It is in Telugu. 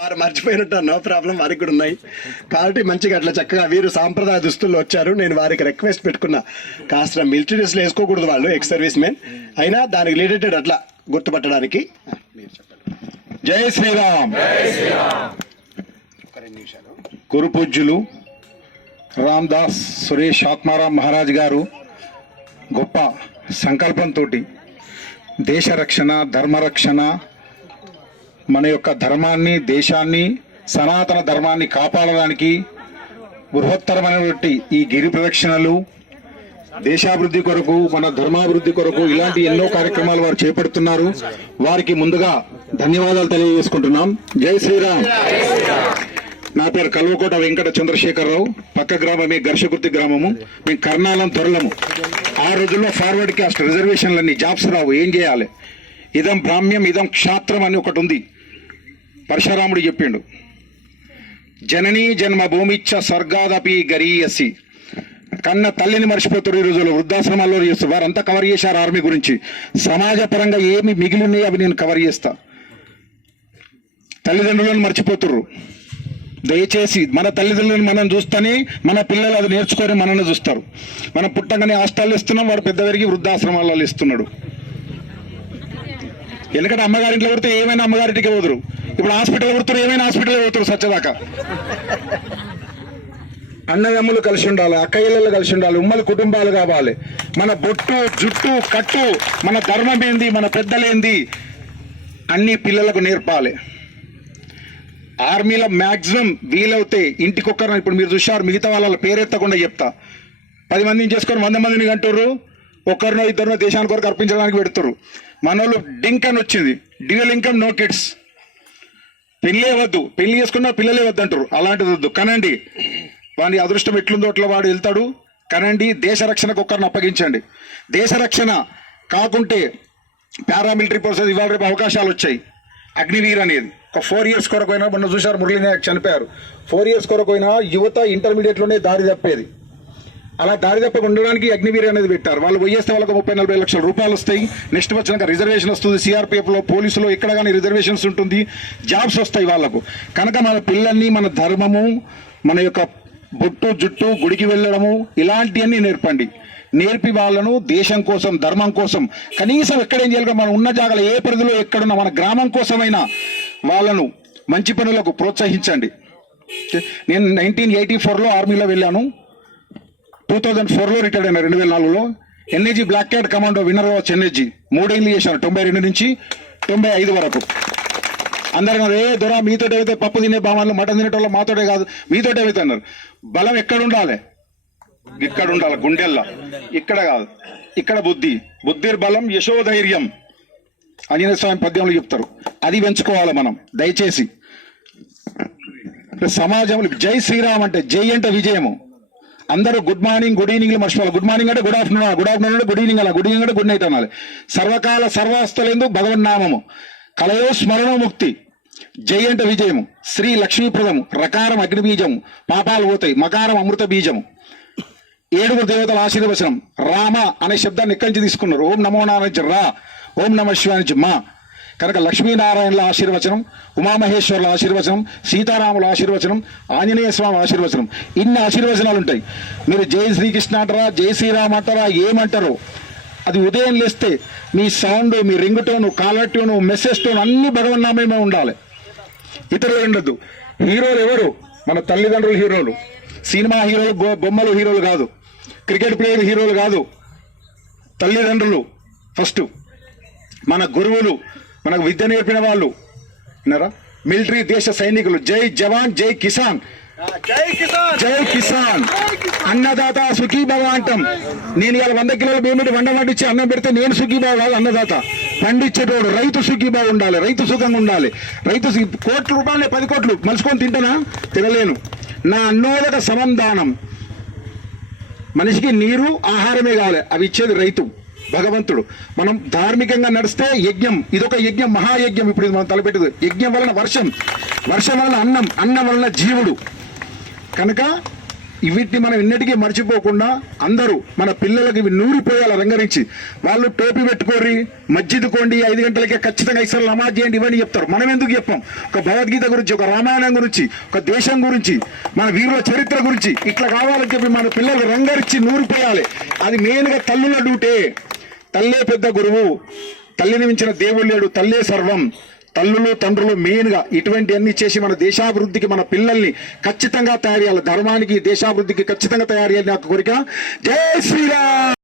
వారు మర్చిపోయినట్టు నో ప్రాబ్లం, వారికి కూడా ఉన్నాయి కాబట్టి మంచిగా అట్లా చక్కగా వీరు సాంప్రదాయ దుస్తుల్లో వచ్చారు. నేను వారికి రిక్వెస్ట్ పెట్టుకున్నా, కాస్త మిలిటరీ డ్రెస్లు వేసుకోకూడదు, వాళ్ళు ఎక్స్ సర్వీస్ మెన్ అయినా దానికి రిలేటెడ్ అట్లా గుర్తుపట్టడానికి. జై శ్రీరామ్. గురు పూజ్యులు రామ్దాస్ సురేష్ ఆత్మారాం మహారాజ్ గారు గొప్ప సంకల్పంతో దేశ రక్షణ, ధర్మరక్షణ, మన యొక్క ధర్మాన్ని, దేశాన్ని, సనాతన ధర్మాన్ని కాపాడడానికి బృహత్తరమైనటువంటి ఈ గిరి ప్రదక్షిణలు, దేశాభివృద్ధి కొరకు, మన ధర్మాభివృద్ధి కొరకు ఇలాంటి ఎన్నో కార్యక్రమాలు వారు చేపడుతున్నారు. వారికి ముందుగా ధన్యవాదాలు తెలియజేసుకుంటున్నాం. జై శ్రీరామ్. నా పేరు కల్వకోట వెంకట చంద్రశేఖరరావు. పక్క గ్రామమే ఘర్షకుర్తి గ్రామము. మేము కర్ణాలం తొరలము. ఆ రోజుల్లో ఫార్వర్డ్ క్యాస్ట్ రిజర్వేషన్లన్నీ జాబ్స్ రావు, ఏం చేయాలి? ఇదం బ్రాహ్మ్యం ఇదం క్షాత్రం అని ఒకటి ఉంది. పరశురాముడు చెప్పిండు, జననీ జన్మభూమిచ్చ స్వర్గాదపి గరీయసి. కన్న తల్లిని మర్చిపోతారు ఈ రోజుల్లో, వృద్ధాశ్రమాల్లో చేస్తారు. వారంతా కవర్ చేశారు ఆర్మీ గురించి. సమాజ పరంగా ఏమి మిగిలి ఉన్నాయి అవి నేను కవర్ చేస్తా. తల్లిదండ్రులను మర్చిపోతుర్రు. దయచేసి మన తల్లిదండ్రులను మనం చూస్తేనే మన పిల్లలు అది నేర్చుకొని మనల్ని చూస్తారు. మనం పుట్టగానే హాస్టల్లో ఇస్తున్నాం, వాడు పెద్ద పెరిగి వృద్ధాశ్రమాలలో ఇస్తున్నాడు. ఎందుకంటే అమ్మగారింట్లో కొడితే ఏమైనా అమ్మగారింటికి పోదురు. ఇప్పుడు హాస్పిటల్ కొడుతున్నారు, ఏమైనా హాస్పిటల్ పోతున్నారు సచ్చదాకా. అన్నదమ్ములు కలిసి ఉండాలి, అక్కయ్యలు కలిసి ఉండాలి, ఉమ్మడి కుటుంబాలు కావాలి. మన బొట్టు, జుట్టు, కట్టు, మన ధర్మం ఏంది, మన పెద్దలేంది అన్ని పిల్లలకు నేర్పాలి. ఆర్మీలో మ్యాక్సిమం వీలవుతే ఇంటికొక్కరు, ఇప్పుడు మీరు చూశారు, మిగతా వాళ్ళ పేరెత్తకుండా చెప్తా, 10 మందిని చేసుకొని 100 మందిని కంటుర్రు. ఒక్కరినో ఇద్దరినో దేశానికి కొరకు అర్పించడానికి పెడుతురు. మనోళ్ళు డింక్ అని వచ్చింది, డ్యూయల్ ఇన్కమ్ నో కిడ్స్. పెళ్ళే వద్దు, పెళ్లి చేసుకున్నా పిల్లలే వద్దు అంటారు. అలాంటిది వద్దు, కనండి. వాడి అదృష్టం ఎట్లుందో అట్లా వాడు వెళ్తాడు. కనండి, దేశ రక్షణకు ఒక్కరిని అప్పగించండి. దేశ రక్షణ కాకుంటే పారామిలిటరీ ఫోర్సెస్ ఇవాళ రేపు అవకాశాలు వచ్చాయి. అగ్నివీర్ అనేది ఒక 4 years కొరకు అయినా, మొన్న చూశారు మురళీ నాయక్ చనిపోయారు. 4 years కొరకు అయినా యువత ఇంటర్మీడియట్లోనే దారి తప్పేది. అలా దారి తప్ప ఉండడానికి అగ్నివీర్ అనేది పెట్టారు. వాళ్ళు పోయేస్తే వాళ్ళకి 30-40 లక్షల రూపాయలు వస్తాయి. నెక్స్ట్ వచ్చినాక రిజర్వేషన్ వస్తుంది. సిఆర్పిఎఫ్లో, పోలీసులో ఎక్కడ కానీ రిజర్వేషన్స్ ఉంటుంది, జాబ్స్ వస్తాయి వాళ్ళకు. కనుక మన పిల్లల్ని మన ధర్మము, మన యొక్క బొట్టు, జుట్టు, గుడికి వెళ్ళడము ఇలాంటివన్నీ నేర్పండి. నేర్పి వాళ్ళను దేశం కోసం, ధర్మం కోసం కనీసం ఎక్కడేం చేయాలి, మనం ఉన్న జాగాలో ఏ పరిధిలో ఎక్కడున్నా మన గ్రామం కోసమైనా వాళ్ళను మంచి పనులకు ప్రోత్సహించండి. నేను 1984లో ఆర్మీలో వెళ్ళాను. 2004లో రిటైర్డ్ అయినా. 2004లో ఎన్ఏజీ బ్లాక్ క్యాట్ కమాండో విన్నర్ వాచ్ ఎన్ఏజీ 3 ఏళ్ళు చేశాను, 92 నుంచి 95 వరకు. అందరూ ఏ దొర మీతోటే అయితే పప్పు తినే బామాలు, మటన్ తినేటోళ్ళు మాతోటే కాదు మీతోటే అయితే అన్నారు. బలం ఎక్కడ ఉండాలి? ఇక్కడ ఉండాలి, గుండెల్లా. ఇక్కడ కాదు, ఇక్కడ బుద్ధి. బుద్ధిర్ బలం యశోధైర్యం ఆంజనేయ స్వామి పద్యంలో చెప్తారు. అది పెంచుకోవాలి మనం దయచేసి. సమాజంలో జై శ్రీరామ్ అంటే, జై అంటే విజయము. అందరూ గుడ్ మార్నింగ్, గుడ్ ఈవినింగ్ మర్చిపోవాలి. గుడ్ మార్నింగ్ అంటే గుడ్ ఆఫ్టర్నూన్, గుడ్ ఆఫ్టర్నూన్ అంటే గుడ్ ఈవినింగ్, అలా గుడ్ ఈవినింగ్ అంటే గుడ్ నైట్ అనాలి. సర్వకాల సర్వాస్తలందు భగవన్నామము, కలయో స్మరణోముక్తి. జై అంటే విజయము, శ్రీ లక్ష్మీప్రదము, రకారం అగ్నిబీజము, పాపాలు పోతాయి, మకారం అమృత బీజము. 7 దేవతల ఆశీర్వచనం. రామ అనే శబ్దాన్ని ఎక్కడి నుంచి తీసుకున్నారు? ఓం నమో నారాయణ రా, ఓం నమ శివాయ మా. కనుక లక్ష్మీనారాయణల ఆశీర్వచనం, ఉమామహేశ్వరుల ఆశీర్వచనం, సీతారాముల ఆశీర్వచనం, ఆంజనేయ స్వామి ఆశీర్వచనం. ఇన్ని ఆశీర్వచనాలు ఉంటాయి. మీరు జై శ్రీకృష్ణ అంటారా, జై శ్రీరామ్ అంటారా, ఏమంటారో అది ఉదయం లేస్తే మీ సౌండ్, మీ ring tone, caller tune, message tone అన్ని భగవన్నామేమో ఉండాలి, ఇతరులు ఉండద్దు. హీరోలు ఎవరు? మన తల్లిదండ్రులు హీరోలు. సినిమా హీరోలు, బొమ్మలు హీరోలు కాదు. క్రికెట్ ప్లేయర్లు హీరోలు కాదు. తల్లిదండ్రులు ఫస్ట్. మన గురువులు, మనకు విద్య నేర్పిన వాళ్ళు విన్నారా? మిలిటరీ, దేశ సైనికులు. జై జవాన్, జై కిసాన్, జై కిసాన్. అన్నదాత సుఖీభవ అంటాం. నేను ఇలా 100 కిలోల బియ్యం వండ వండించి అన్నం పెడితే నేను సుఖీభావ కాదు, అన్నదాత. పండించేటోడు రైతు సుఖీభావ ఉండాలి, రైతు సుఖంగా ఉండాలి. రైతు కోట్ల రూపాయలే 10 కోట్లు మలుచుకొని తింటానా? తినలేను. నా అన్నోదక సమందానం. మనిషికి నీరు, ఆహారమే కావాలి, అవి ఇచ్చేది రైతు, భగవంతుడు. మనం ధార్మికంగా నడిస్తే యజ్ఞం, ఇదొక యజ్ఞం, మహాయజ్ఞం. ఇప్పుడు ఇది మనం తలపెట్టదు. యజ్ఞం వలన వర్షం, వర్షం వలన అన్నం, అన్నం వలన జీవుడు. కనుక వీటిని మనం ఎన్నటికీ మర్చిపోకుండా అందరూ మన పిల్లలకి ఇవి నూరిపోయాల రంగరించి. వాళ్ళు టోపీ పెట్టుకోరి, మస్జిద్ కోండి, 5 గంటలకే ఖచ్చితంగా ఇస్తారు, నమాజ్ చేయండి, ఇవన్నీ చెప్తారు. మనం ఎందుకు చెప్పాం? ఒక భగవద్గీత గురించి, ఒక రామాయణం గురించి, ఒక దేశం గురించి, మన వీరుల చరిత్ర గురించి ఇట్లా కావాలని చెప్పి మన పిల్లలు రంగరించి నూరిపోయాలి. అది మెయిన్గా తల్లుల డ్యూటే. తల్లే పెద్ద గురువు, తల్లిని మించిన దేవుడు లేడు, తల్లే సర్వం. తల్లులు తండ్రులు మెయిన్ గా ఇటువంటి అన్ని చేసి మన దేశాభివృద్ధికి మన పిల్లల్ని ఖచ్చితంగా తయారు చేయాలి. ధర్మానికి, దేశాభివృద్ధికి ఖచ్చితంగా తయారు చేయాలి. నాకు కోరిక. జై శ్రీరామ్.